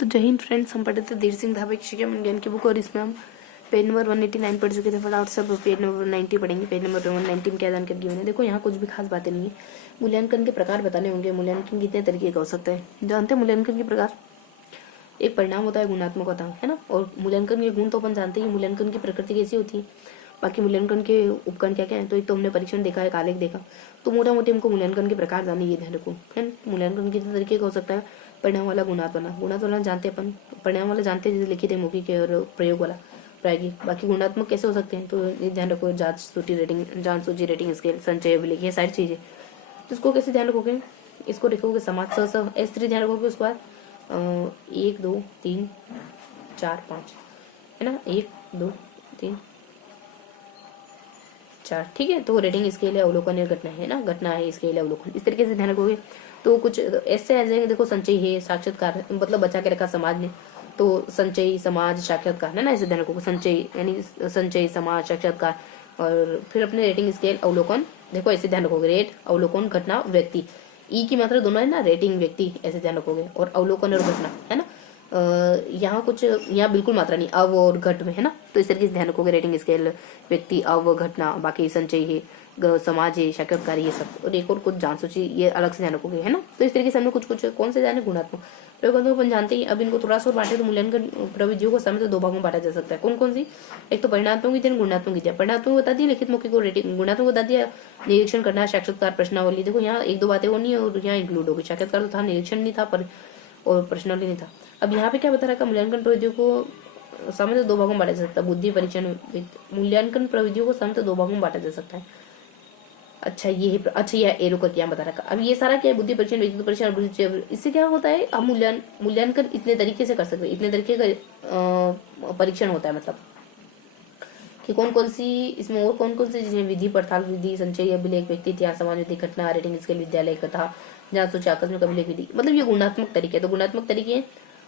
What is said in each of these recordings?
तो जय हिंद फ्रेंड्स, हम पढ़े थे धीर सिंह धाबे की शिक्षा विज्ञान की बुक और इसमें हम पेज नंबर 189 पढ़ चुके थे। फटाफट सब पेज नंबर 90 पढ़ेंगे। पेज नंबर 190 में क्या जानकारी गिवन है। देखो यहाँ कुछ भी खास बातें नहीं है। मूल्यांकन के प्रकार बताने होंगे। मूल्यांकन कितने तरीके का हो सकता है जानते हैं। मूल्यांकन के प्रकार, एक परिणाम होता है, गुणात्मक होता है ना। और मूल्यांकन के गुण तो अपन जानते हैं। मूल्यांकन की प्रकृति कैसी होती है। बाकी मूल्यांकन के उपकरण क्या क्या है। तो एक तो हमने परीक्षण देखा है, आलेख देखा। तो मोटा मोटी हमको मूल्यांकन के प्रकार जाने, ये ध्यान रखो है ना। मूल्यांकन कितने तरीके का हो सकता है। परिणाम वाला, गुणात्मक वाला। गुणात्मक वाला जानते हैं अपन, परिणाम वाला जानते हैं, जैसे लिखित है, मौखिक है, और प्रयोग वाला प्रायोगिक। बाकी गुणात्मक कैसे हो सकते हैं, तो ये ध्यान रखो। जांच सूची रेटिंग, जांच सूची रेटिंग स्केल, संचय अभिलेख, ये सारी चीजें। तो इसको कैसे ध्यान रखोगे, इसको रखोगे समाज सह S3 ध्यान रखोगे। उसके बाद 1 2 3 4 5 है ना। 1 2 3 4, ठीक है। तो रेटिंग स्केल है, अवलोकन है, घटना है ना। घटना है, स्केल है, अवलोकन, इस तरीके से ध्यान रखोगे। तो कुछ ऐसे आ जाएंगे। देखो, संचय है, साक्षात्कार मतलब बचा के रखा समाज ने। तो संचय, समाज, साक्षात्कार है ना। ऐसे ध्यान रखोगे। संचय यानी संचय, समाज, साक्षात्कार। और फिर अपने रेटिंग स्केल, अवलोकन। देखो ऐसे ध्यान रखोगे। रेट, अवलोकन, घटना, व्यक्ति। ई की मात्रा दोनों है ना। रेटिंग, व्यक्ति, ऐसे ध्यान रखोगे। और अवलोकन और घटना है ना। यहाँ कुछ, यहाँ बिल्कुल मात्रा नहीं, अव और घट में है ना। तो इस तरीके से ध्यान रखोगे। रेटिंग स्केल, व्यक्ति, अव, घटना, बाकी संचय है, समाज है, साक्षात्कार, ये सब। और एक और कुछ जांच सूची, ये अलग से ध्यान रखोगे है ना। तो इस तरीके से हमने कुछ कुछ कौन से जाने, गुणात्मक प्रयोगात्मक अपन जानते हैं। अब इनको थोड़ा सा बांटे तो मूल्यांकन प्रविधियों को समय तो 2 भागों में बांटा जा सकता है। कौन कौन सी, एक तो परिणात्मक विधि, गुणात्मक विधि। परिणात्मक बता दिया, लिखित, मौखिक और रेटिंग। गुणात्मक बता दिया, निरीक्षण करना, साक्षात्कार, प्रश्नावली। देखो यहाँ 1 2 बातें और नहीं है, और यहाँ इंक्लूड होगी। साक्षात्कार तो था, निरीक्षण नहीं था, पर और प्रश्नावली नहीं था। अब यहाँ पे क्या बता रखा, मूल्यांकन प्रविधियों को सामान्य 2 भागों में बांटा जा सकता है। बुद्धि परीक्षण, मूल्यांकन प्रविधियों को सामान्य 2 भागों में बांटा जा सकता है। अच्छा ये है, अच्छा ये एरो का क्या बता रखा। अब ये सारा क्या है, बुद्धि परीक्षण, व्यक्तित्व परीक्षण। इससे क्या होता है, अब मूल्यांकन इतने तरीके से कर सकते हैं। इतने तरीके का परीक्षण होता है, मतलब कि कौन कौन सी इसमें और कौन कौन सी चीजें, विधि, पड़ताल विधि, संचय अभिलेख, व्यक्ति, इतिहास, समाज विधि, घटना, रेटिंग स्केल, विद्यालय, कथा, जांच सूची, आकस्मिक अभिलेख विधि। मतलब ये गुणात्मक तरीके। तो गुणात्मक तरीके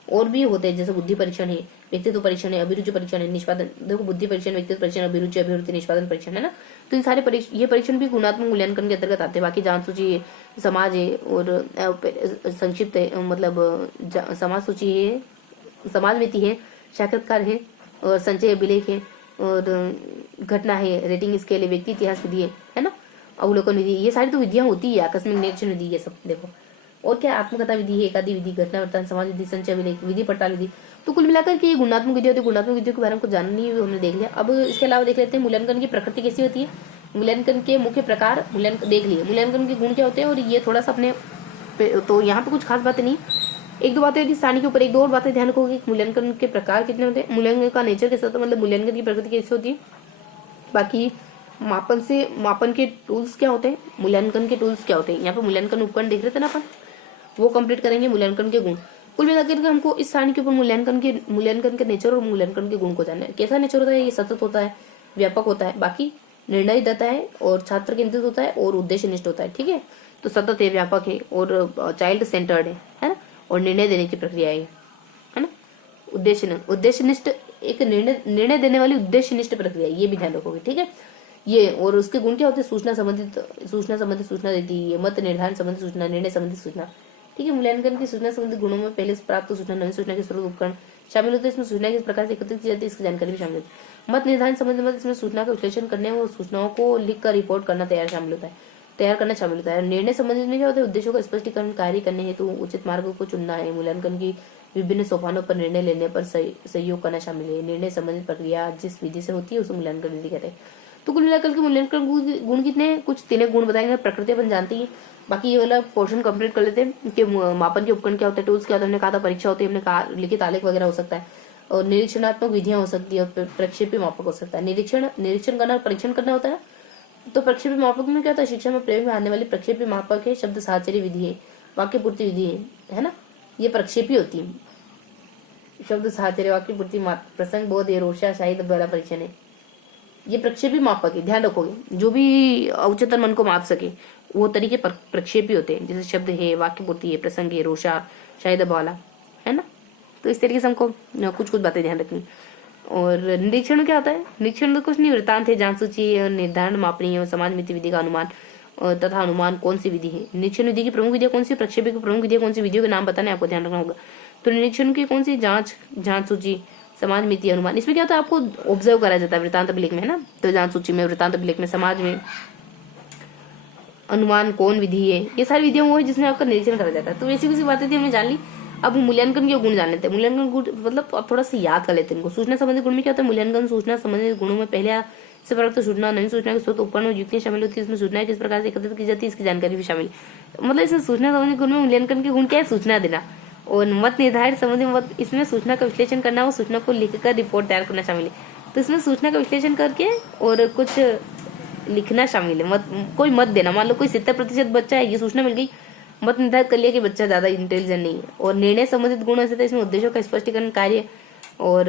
और भी होते हैं, जैसे बुद्धि परीक्षण है, व्यक्तित्व परीक्षण है, अभिरुचि परीक्षण है, निष्पादन। देखो, बुद्धि परीक्षण, व्यक्तित्व परीक्षण, अभिरुचि, अभिवृत्ति, निष्पादन परीक्षण है ना। तो इन सारे ये परीक्षण भी गुणात्मक मूल्यांकन के अंतर्गत आते हैं। बाकी जांच सूची है, समाज है, और संक्षिप्त है, मतलब समाज सूची है, समाज विधि है, साक्षात्कार है, और संचय अभिलेख है, और घटना है, रेटिंग स्केल है, व्यक्ति इतिहास विधि है ना, अवलोकन विधि। ये सारी तो विधियां होती है, आकस्मिक निरीक्षण विधि, ये सब देखो। और क्या, आत्मकथा विधि है, एकादी विधि, घटना वृत्तांत, समाज विधि, संचय अभिलेख, विधि पड़ताल विधि। तो कुल मिलाकर के ये गुणात्मक विधि होती है। गुणात्मक विधियों के बारे में कुछ जानना नहीं है, हमने देख लिया। अब इसके अलावा देख लेते हैं मूल्यांकन की प्रकृति कैसी होती है। मूल्यांकन के मुख्य प्रकार मूल्यांकन देख लिए। मूल्यांकन के गुण क्या होते हैं, और ये थोड़ा सा अपने तो यहाँ पे कुछ खास बातें नहीं, 1 2 बातें यदि स्थानी के ऊपर, 1 2 और बातें ध्यान रखोगे। मूल्यांकन के प्रकार कितने होते हैं, मूल्यांकन का नेचर कैसा होता है, मतलब मूल्यांकन की प्रकृति कैसी होती है। बाकी मापन के टूल्स क्या होते हैं, मूल्यांकन के टूल्स क्या होते हैं। यहाँ पे मूल्यांकन उपकरण देख रहे थे ना अपन, वो कंप्लीट करेंगे। मूल्यांकन के गुण, कुल मिलाकर के हमको इस सारणी के ऊपर मूल्यांकन के नेचर और मूल्यांकन के गुण को जानना है। कैसा नेचर होता है, ये सतत होता है, व्यापक होता है, बाकी निर्णय देता है, और छात्र केंद्रित होता है, और उद्देश्यनिष्ठ होता है। ठीक है, तो सतत है, व्यापक है, और चाइल्ड सेंटर्ड है ना, और निर्णय देने की प्रक्रिया है ना। उद्देश्यनिष्ठ, एक निर्णय देने वाली उद्देश्यनिष्ठ प्रक्रिया, ये भी ध्यान रखोगे। ठीक है, ये। और उसके गुण क्या होते हैं, सूचना संबंधित सूचना देती है, मत निर्धारण संबंधित सूचना, निर्णय संबंधित सूचना। ठीक है, मूल्यांकन की सूचना संबंधित गुणों में पहले से प्राप्त सूचना, नई सूचना के स्रोत, उपकरण शामिल होते हैं। इसमें सूचना किस प्रकार से एकत्रित की जाती है, इसकी जानकारी भी शामिल होती है। मत निर्धारण संबंधित मत, इसमें सूचना का विश्लेषण करने और सूचनाओं को लिखकर रिपोर्ट करना तैयार करना शामिल होता है। निर्णय संबंधित में क्या होता है, उद्देश्यों का स्पष्टीकरण कार्य करने हेतु उचित मार्ग को चुनना है। मूल्यांकन की विभिन्न सोपानों पर निर्णय लेने पर सहयोग करना शामिल है। निर्णय संबंधित प्रक्रिया जिस विधि से होती है उसे मूल्यांकन विधि कहते हैं। तो कुल मिलाकर के मूल्यांकन गुण कितने, कुछ 3 गुण बताएंगे। प्रकृति अपन जानते ही, बाकी ये वाला पोर्शन कंप्लीट कर लेते हैं कि मापन के उपकरण क्या होते हैं, टूल्स क्या होते हैं। हमने कहा था परीक्षा होती है, हमने कहा लिखित आलेख वगैरह हो सकता है, और निरीक्षणात्मक विधियां हो सकती है, और प्रक्षेपी मापक हो सकता है। निरीक्षण करना, परीक्षण करना होता है। तो प्रक्षेपी मापक में क्या होता है, शिक्षा में प्रयोग में आने वाली प्रक्षेपी मापक है, शब्द साहचर्य विधि है, वाक्य पूर्ति विधि है ना। ये प्रक्षेपी होती है, शब्द साहचर्य, वाक्य पूर्ति, प्रसंग बोध, रोषा, शाहिद वाला परीक्षण है। ये प्रक्षेपी मापक है, ध्यान रखोगे। जो भी उच्चतर मन को माप सके वो तरीके प्रक्षेपी होते हैं, जैसे शब्द है, वाक्य पूर्ति है, प्रसंग है, रोषा, शाहिद वाला है ना। तो इस तरीके से हमको कुछ कुछ बातें ध्यान रखनी। और निरीक्षण क्या होता है, निरीक्षण तो कुछ नहीं, वृत्तांत है, जांच सूची, निर्धारण, मापनी है, समाज मिति विधि का अनुमान तथा अनुमान कौन सी विधि है। निरीक्षण विधि की प्रमुख विधियां कौन सी, प्रक्षेपी की प्रमुख विधियां कौन सी, विधियों के नाम बताने आपको ध्यान रखना होगा। तो निरीक्षण की कौन सी जांच, जांच सूची, समाज मिति, अनुमान, इसमें क्या होता है आपको ऑब्जर्व करा जाता है वृत्तांत अभिलेख में, है ना। तो जांच सूची में, वृत्तांत अभिलेख में, समाज में, अनुमान कौन विधि है, ये सारी विधियां वो है जिसमें आपका निरीक्षण करा जाता है। तो वैसी वैसी बातें थी हमने जान ली। अब मूल्यांकन के गुण जान लेते हैं। मूल्यांकन गुण मतलब आप थोड़ा सा याद कर लेते हैं इनको। सूचना संबंधित गुण में क्या होता है, मूल्यांकन सूचना संबंधित गुणों में पहले से प्राप्त सूचना, नई सूचना के स्रोत, उपकरण और युक्तियां शामिल होती है। इसमें सूचनाएं किस प्रकार से एकत्रित की जाती है इसकी जानकारी भी शामिल। मतलब इसमें सूचना संबंधित गुण में मूल्यांकन के गुण क्या है, सूचना देना और मत निर्धारित संबंधी मत, इसमें सूचना का विश्लेषण करना और सूचना को लिखकर रिपोर्ट तैयार करना शामिल है। तो इसमें सूचना का विश्लेषण करके और कुछ लिखना शामिल है। मत, कोई मत देना, मान लो कोई 70% बच्चा है, ये सूचना मिल गई, मत निर्धारित कर लिया कि बच्चा ज्यादा इंटेलिजेंट नहीं है। और निर्णय संबंधित गुण ऐसे थे, इसमें उद्देश्यों का स्पष्टीकरण, कार्य और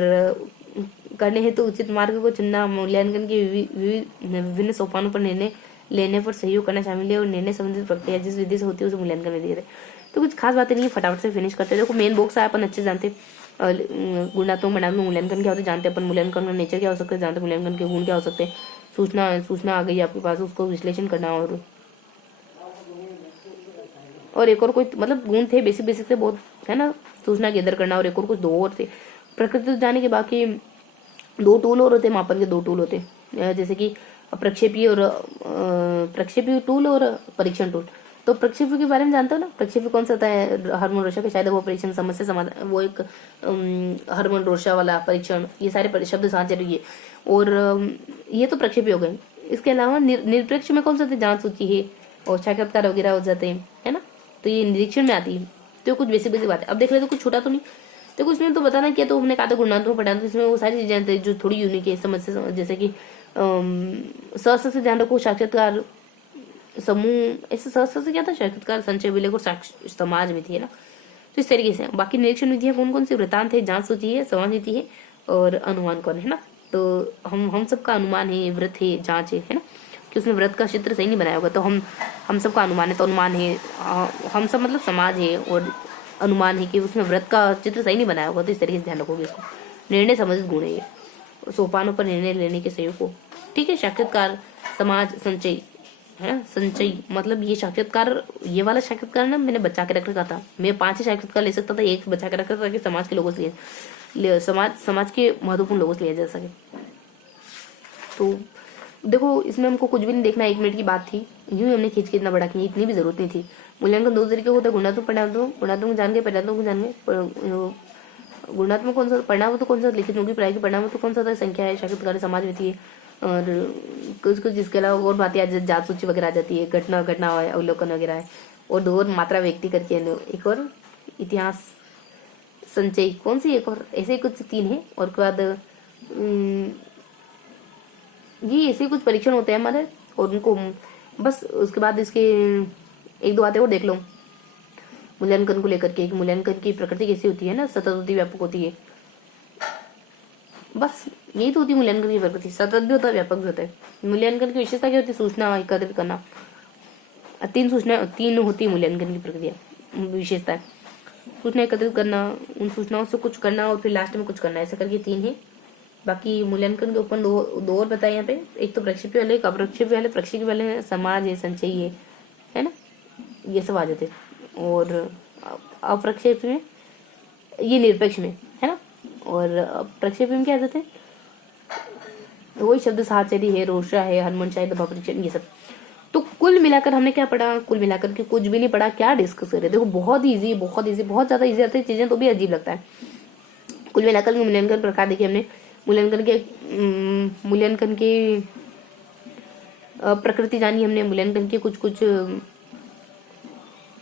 करने हेतु उचित मार्ग को चुनना, मूल्यांकन के विभिन्न सोपानों पर निर्णय लेने पर सहयोग करना शामिल है। और निर्णय संबंधित प्रक्रिया जिस विधि से होती है उसे मूल्यांकन में दिए थे। तो कुछ खास बातें नहीं है, फटाफट से फिनिश करते हैं। देखो मेन बॉक्स है, अपन अच्छे जानते गुणात्मक परिणाम मूल्यांकन क्या होता है जानते हैं अपन, मूल्यांकन का नेचर क्या हो सकता है जानते हैं, मूल्यांकन के गुण क्या हो सकते हैं। सूचना आ गई आपके पास, उसको विश्लेषण करना और एक और कोई मतलब गुण थे बेसिक से बहुत, है ना, सूचना गैदर करना। और एक और कुछ दो और थे प्रकृति जाने के, बाकी 2 टूल और होते, मापन के 2 टूल होते, जैसे कि प्रक्षेपीय टूल और परीक्षण टूल। तो प्रक्षेपी के बारे में जानते हो ना, प्रक्षेपी कौन सा होता है, हार्मोन रोशा का शायद वो परीक्षण, समस्या समाधान, वो एक हार्मोन रोशा वाला परीक्षण, ये सारे शब्द साथ जरूरी है। और ये तो प्रक्षेपी हो गए। इसके अलावा निरपेक्ष में कौन सा थे, जांच सूची है और साक्षात्कार वगैरह हो जाते हैं, है ना। तो ये निरीक्षण में आती है। तो कुछ बेसिक बात है। अब देख ले तो कुछ छोटा तो नहीं, तो कुछ इसमें तो बताना क्या, तो हमने कहा था गुणात्मक पढ़ा, तो इसमें वो सारी चीजें जो थोड़ी यूनिक है, समस्या जैसे कि से ध्यान रखो, साक्षात्कार समूह, ऐसे से क्या था, साक्षात्कार, संचय विलेख और समाज में थी, है ना। तो इस तरीके से बाकी निरीक्षण विधियां कौन कौन सी, वृत्तांत है, जांच सूची है, समाज नीति है और अनुमान कौन है ना। तो हम सबका अनुमान है, व्रत है, जांच है ना, कि उसमें व्रत का चित्र सही नहीं बनाया होगा। तो हम सबका अनुमान है, तो अनुमान है, हम सब मतलब समाज है, और अनुमान है कि उसमें व्रत का चित्र सही नहीं बनाया होगा। तो इस तरीके से ध्यान रखोगे इसको। निर्णय संबंधित गुण है ये, सोपानों पर निर्णय लेने के सहयोग को, ठीक है। साक्षात्कार, समाज, संचय है, संचय मतलब ये साक्षात्कार, ये वाला साक्षात्कार ना मैंने बचा के रख रखा था। मैं 5 ही साक्षात्कार ले सकता था, एक बचा के रखा था कि समाज के लोगों से समाज के महत्वपूर्ण लोगों से लिया जा सके। तो देखो इसमें हमको कुछ भी नहीं देखना, 1 मिनट की बात थी, यूं ही हमने खींच के इतना बड़ा किया, इतनी भी जरूरत नहीं थी। मूल्यांकन 2 तरीके होता है, गुणात्मक परिणाम, गुणात्मक जान के परिणामों को जान के, गुणात्मक कौन सा, परिणाम तो कौन सा, लिखित होगी पढ़ाई के परिणाम तो कौन सा था, संख्या है, साक्षात्कार, समाज में थी, और कुछ इसके अलावा और बातें जांच सूची वगैरह आ जाती है, घटना है, अवलोकन वगैरह है, और 2 और मात्रा व्यक्ति करके, एक और इतिहास, संचय, कौन सी एक और, ऐसे कुछ 3 है। और उसके बाद ये ऐसे कुछ परीक्षण होते हैं हमारे, और उनको बस उसके बाद इसके 1-2 बातें और देख लो मूल्यांकन को लेकर के। मूल्यांकन की प्रकृति कैसी होती है ना, सतत होती, व्यापक होती है, बस यही तो होती है मूल्यांकन की प्रकृति। सतत भी होता है, व्यापक भी होता है। मूल्यांकन की विशेषता क्या होती है, सूचना एकत्रित करना। 3 होती है मूल्यांकन की प्रक्रिया विशेषता, सूचना एकत्रित करना, उन सूचनाओं से कुछ करना और फिर लास्ट में कुछ करना, ऐसा करके 3 है। बाकी मूल्यांकन के ऊपर 2 और बताए यहाँ पे, एक तो प्रक्षेपी वाले, एक अप्रक्षेपी वाले। प्रक्षेपी वाले समाज है, संचय है ना, ये सब आ जाते। और अप्रक्षेपी में ये निरपेक्ष में है ना, और प्रक्षेपी में क्या आ जाते हैं, वही शब्द, साहचर्य है, रोषा है, हनुमान शायद, परीक्षण, ये सब। तो कुल मिलाकर हमने क्या पढ़ा, कुल मिलाकर के कुछ भी नहीं पढ़ा, क्या डिस्कस कर रहे। देखो बहुत इजी, बहुत ज्यादा इजी आती है चीजें, तो भी अजीब लगता है। कुल मिलाकर मूल्यांकन प्रकार देखिए हमने, मूल्यांकन के प्रकृति जानी हमने, मूल्यांकन की कुछ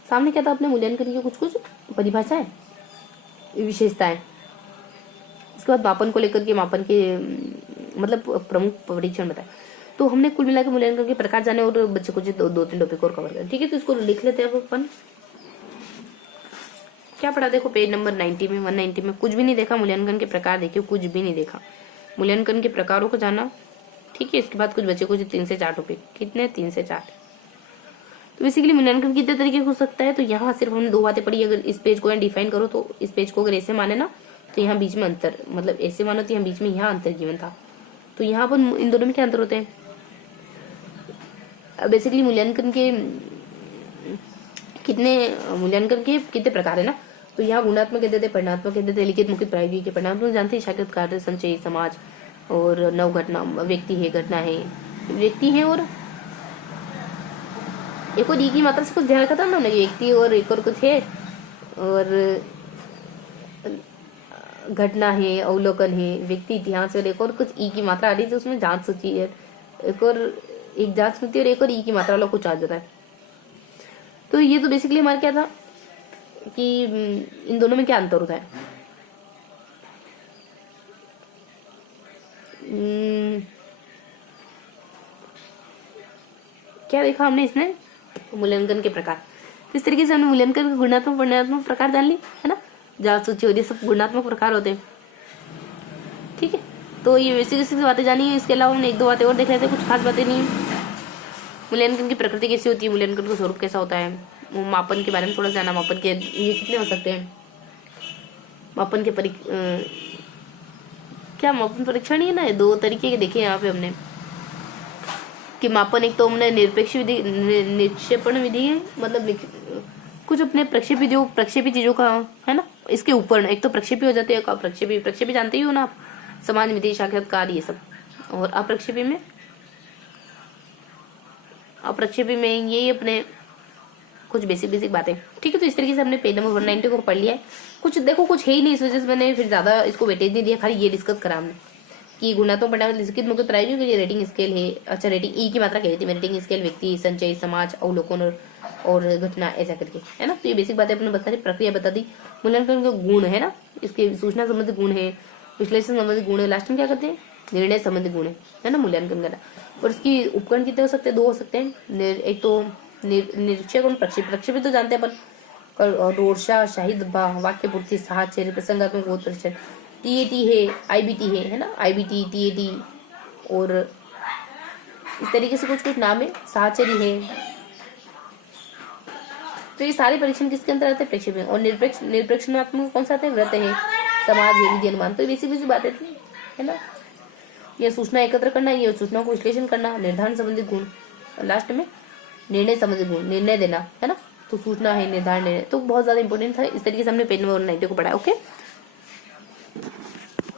सामने क्या था अपने, मूल्यांकन की कुछ परिभाषाएं, विशेषताएं। इसके बाद मापन को लेकर के, मापन के मतलब प्रमुख परीक्षण बताए। तो हमने कुल मिलाकर मूल्यांकन के प्रकार जाने और बच्चे कुछ 2-3 टॉपिक और कवर करें, ठीक है। तो इसको लिख लेते हैं अब अपन। क्या पढ़ा, देखो पेज नंबर 90 में, 190 में कुछ भी नहीं देखा। मूल्यांकन के प्रकार देखिए, कुछ भी नहीं देखा। मूल्यांकन के प्रकारों को जाना, ठीक है। इसके बाद कुछ बच्चे कुछ 3 से 4 टॉपिक, कितने, 3 से 4। तो बेसिकली मूल्यांकन कितने तरीके हो सकता है, तो यहाँ सिर्फ हमने 2 बातें पढ़ी। अगर इस पेज को डिफाइन करो, तो इस पेज को अगर ऐसे माने ना, तो यहाँ बीच में अंतर, मतलब ऐसे मानो तो यहाँ बीच में यहाँ अंतर गिवन था। तो यहाँ पर इन दोनों में क्या अंतर होते हैं, बेसिकली मूल्यांकन के कितने प्रकार है ना। तो यहाँ गुणात्मक कहते थे, परिणात्मक कहते थे, लिखित मुखित प्रायोगिक के परिणाम तो जानते हैं, साक्षात्कार, संचय, समाज और नव घटना, व्यक्ति है, घटना है, व्यक्ति है और एक और ई की मात्रा से कुछ ध्यान रखा था ना व्यक्ति और एक और कुछ है और घटना है, अवलोकन है, व्यक्ति, इतिहास और एक और कुछ ई की मात्रा आ रही है, उसमें जांच सूची है, एक और एक जांच स्मृति और एक और ई की मात्रा वाला कुछ आ जाता है। तो ये तो बेसिकली हमारा क्या था कि इन दोनों में क्या अंतर होता है। क्या देखा हमने इसमें, मूल्यांकन के प्रकार। इस तरीके से हमने मूल्यांकन के गुणात्मक परिणात्मक प्रकार जान ली है ना, जांच सूची और ये सब गुणात्मक प्रकार होते हैं। ठीक है, तो ये बेसिक बातें जानी है। इसके अलावा हमने एक दो बातें और देख रहे थे, कुछ खास बातें नहीं है। मूल्यांकन की प्रकृति कैसी होती है, मूल्यांकन का स्वरूप कैसा होता है, मापन के बारे में थोड़ा जाना, मापन के ये कितने हो सकते हैं, मापन के क्या मापन परीक्षण ही है ना, दो तरीके के देखे यहाँ पे हमने कि मापन, एक तो हमने निरपेक्ष विधि, निक्षेपण विधि है, मतलब कुछ अपने प्रक्षेपी चीजों का है ना, इसके ऊपर एक तो प्रक्षेपी हो जाते हैं, प्रक्षेपी जानते ही हो ना आप, समान विधि, साक्षात्कार, ये सब। और अप्रक्षेपी में ये अपने कुछ बेसिक बातें। ठीक है, तो इस तरीके से हमने पेज नंबर 190 को पढ़ लिया है। कुछ देखो कुछ है ही नहीं, इस वजह से मैंने फिर ज्यादा इसको वेटेज नहीं दिया, खाली ये डिस्कस करा हमने कि गुणात्मक परिणाम लिखित मुख्य प्रायोगिक के लिए रेटिंग स्केल है। अच्छा, रेटिंग ई की मात्रा क्या थी, रेटिंग स्केल, व्यक्ति, संचय, समाज, अवलोकन और घटना, ऐसा करके है ना। तो ये बेसिक बातें अपने बता दी, प्रक्रिया बता दी। मूल्यांकन के गुण है ना, इसके सूचना संबंधी गुण है, विश्लेषण संबंधी गुण है, लास्ट में क्या करते हैं, निर्णय संबंधी गुण है ना, मूल्यांकन करना। और इसकी उपकरण कितने हो सकते हैं, दो हो सकते हैं, एक तो निरीक्षक और प्रक्षेपी तो जानते हैं अपन, रोर्शा, शाहिद, वाक्य पूर्ति, साहचर्य, प्रसंगात्मक बोध परीक्षण, टीएटी है, आईबीटी है ना, आईबीटी, टीएटी और इस तरीके से कुछ नाम है, साहचर्य है। तो ये सारे परीक्षण किसके अंदर आते हैं, प्रक्षेपण। और निरपेक्षणात्मक कौन सा आता है, व्रत है, समाज है, विधि, अनुमान। तो बेसिक बातें थी है ना, ये सूचना एकत्र करना, ये सूचना को विश्लेषण करना, निर्धारण संबंधित गुण, लास्ट में निर्णय संबंधित गुण, निर्णय देना है ना। तो सूचना है, निर्धारण, निर्णय, तो बहुत ज्यादा इंपॉर्टेंट था। इस तरीके से हमने पेज नंबर 90 को पढ़ा। ओके।